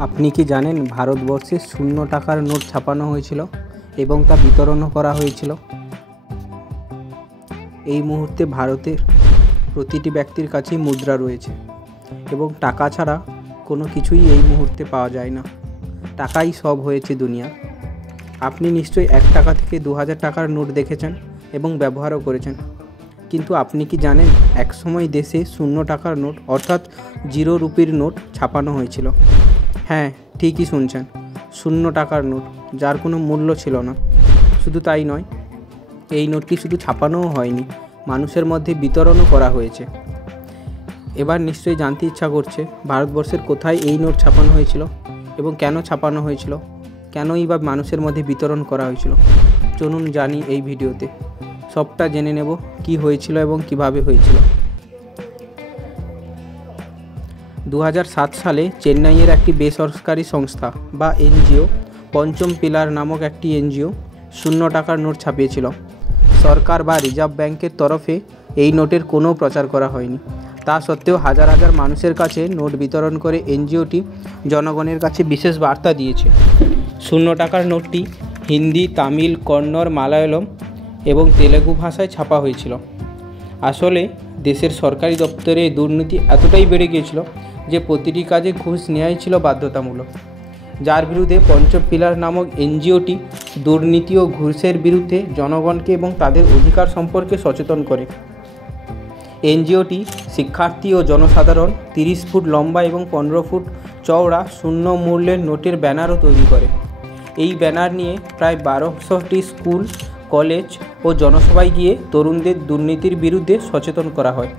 আপনি কি জানেন ভারতবর্ষে 0 টাকার নোট ছাপানো হয়েছিল এবং তা বিতরণও করা হয়েছিল? এই মুহূর্তে ভারতের প্রতিটি ব্যক্তির কাছেই মুদ্রা রয়েছে এবং টাকা ছাড়া কোনো কিছুই এই মুহূর্তে পাওয়া যায় না। টাকাই সব হয়েছে দুনিয়া। আপনি নিশ্চয়ই 1 টাকা থেকে 2000 টাকার নোট দেখেছেন এবং ব্যবহারও করেছেন, কিন্তু আপনি কি জানেন একসময় দেশে 0 টাকার নোট অর্থাৎ 0 রুপির নোট ছাপানো হয়েছিল? হ্যাঁ, ঠিকই শুনছেন, 0 টাকার নোট, যার কোনো মূল্য ছিল না। শুধু তাই নয়, এই নোটটি শুধু ছাপানোও হয়নি, মানুষের মধ্যে বিতরণও করা হয়েছে। এবার নিশ্চয়ই জানতে ইচ্ছা করছে ভারতবর্ষের কোথায় এই নোট ছাপানো হয়েছিল এবং কেন ছাপানো হয়েছিল, কেনই বা মানুষের মধ্যে বিতরণ করা হয়েছিল। চলুন জানি এই ভিডিওতে, সবটা জেনে নেব কি হয়েছিল এবং কিভাবে হয়েছিল। 2007 সালে চেন্নাইয়ের একটি বেসরকারি সংস্থা বা এনজিও, পঞ্চম পিলার নামক একটি এনজিও 0 টাকার নোট ছাপিয়েছিল। সরকার বা রিজার্ভ ব্যাংকের তরফে এই নোটের কোনো প্রচার করা হয়নি। তা সত্ত্বেও হাজার হাজার মানুষের কাছে নোট বিতরণ করে এনজিওটি জনগণের কাছে বিশেষ বার্তা দিয়েছে। 0 টাকার নোটটি হিন্দি, তামিল, কন্নড়, মালায়ালম এবং তেলেগু ভাষায় ছাপা হয়েছিল। আসলে দেশের সরকারি দপ্তরে দুর্নীতি এতটাই বেড়ে গিয়েছিল যে প্রতিটি কাজে ঘুষ নেওয়াই ছিল বাধ্যতামূলক, যার বিরুদ্ধে পঞ্চম পিলার নামক এনজিওটি দুর্নীতি ও ঘুষের বিরুদ্ধে জনগণকে এবং তাদের অধিকার সম্পর্কে সচেতন করে। এনজিওটি শিক্ষার্থী ও জনসাধারণ 30 ফুট লম্বা এবং 15 ফুট চওড়া শূন্য মূল্যের নোটের ব্যানারও তৈরি করে। এই ব্যানার নিয়ে প্রায় 1200টি স্কুল, কলেজ ও জনসভায় গিয়ে তরুণদের দুর্নীতির বিরুদ্ধে সচেতন করা হয়।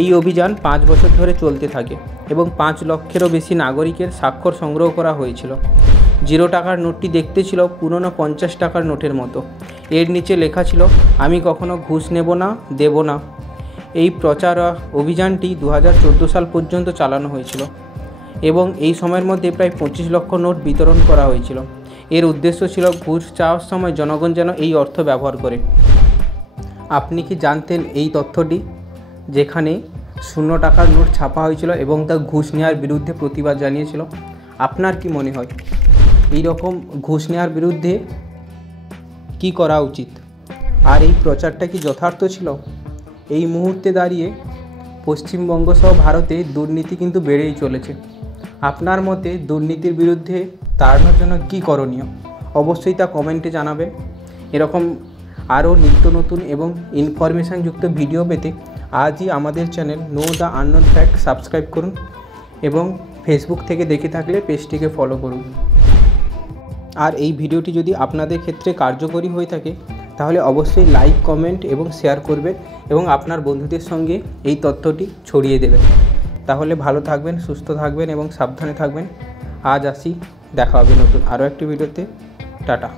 এই অভিযান 5 বছর ধরে চলতে থাকে এবং 5 লক্ষেরও বেশি নাগরিকের স্বাক্ষর সংগ্রহ করা হয়েছিল। 0 টাকার নোটটি দেখতে ছিল পুরনো 50 টাকার নোটের মতো। এর নিচে লেখা ছিল, আমি কখনো ঘুষ নেব না, দেব না। এই প্রচার অভিযানটি 2014 সাল পর্যন্ত চালানো হয়েছিল এবং এই সময়ের মধ্যে প্রায় 25 লক্ষ নোট বিতরণ করা হয়েছিল। এর উদ্দেশ্য ছিল ঘুষ চাওয়ার সময় জনগণ যেন এই অর্থ ব্যবহার করে। আপনি কি জানতেন এই তথ্যটি, যেখানে 0 টাকার নোট ছাপা হয়েছিল এবং তা ঘুষ নেওয়ার বিরুদ্ধে প্রতিবাদ জানিয়েছিল? আপনার কি মনে হয় এই রকম ঘুষ নেওয়ার বিরুদ্ধে কি করা উচিত? আর এই প্রচারটা কি যথার্থ ছিল? এই মুহূর্তে দাঁড়িয়ে পশ্চিমবঙ্গ সহ ভারতে দুর্নীতি কিন্তু বেড়েই চলেছে। আপনার মতে দুর্নীতির বিরুদ্ধে দাঁড়ানোর জন্য কী করণীয়? অবশ্যই তা কমেন্টে জানাবেন। এরকম আরও নিত্য নতুন এবং ইনফরমেশানযুক্ত ভিডিও পেতে আজই আমাদের channel know the unknown fact subscribe করুন এবং ফেসবুক থেকে দেখে থাকলে পেজটিকে ফলো করুন। আর এই ভিডিওটি যদি আপনাদের ক্ষেত্রে কার্যকরী হয়ে থাকে তাহলে অবশ্যই লাইক, কমেন্ট এবং শেয়ার করবেন এবং আপনার বন্ধুদের সঙ্গে এই তথ্যটি ছড়িয়ে দেবেন। তাহলে ভালো থাকবেন, সুস্থ থাকবেন এবং সাবধানে থাকবেন। আজ আসি, দেখা হবে নতুন আরও একটি ভিডিওতে। টাটা।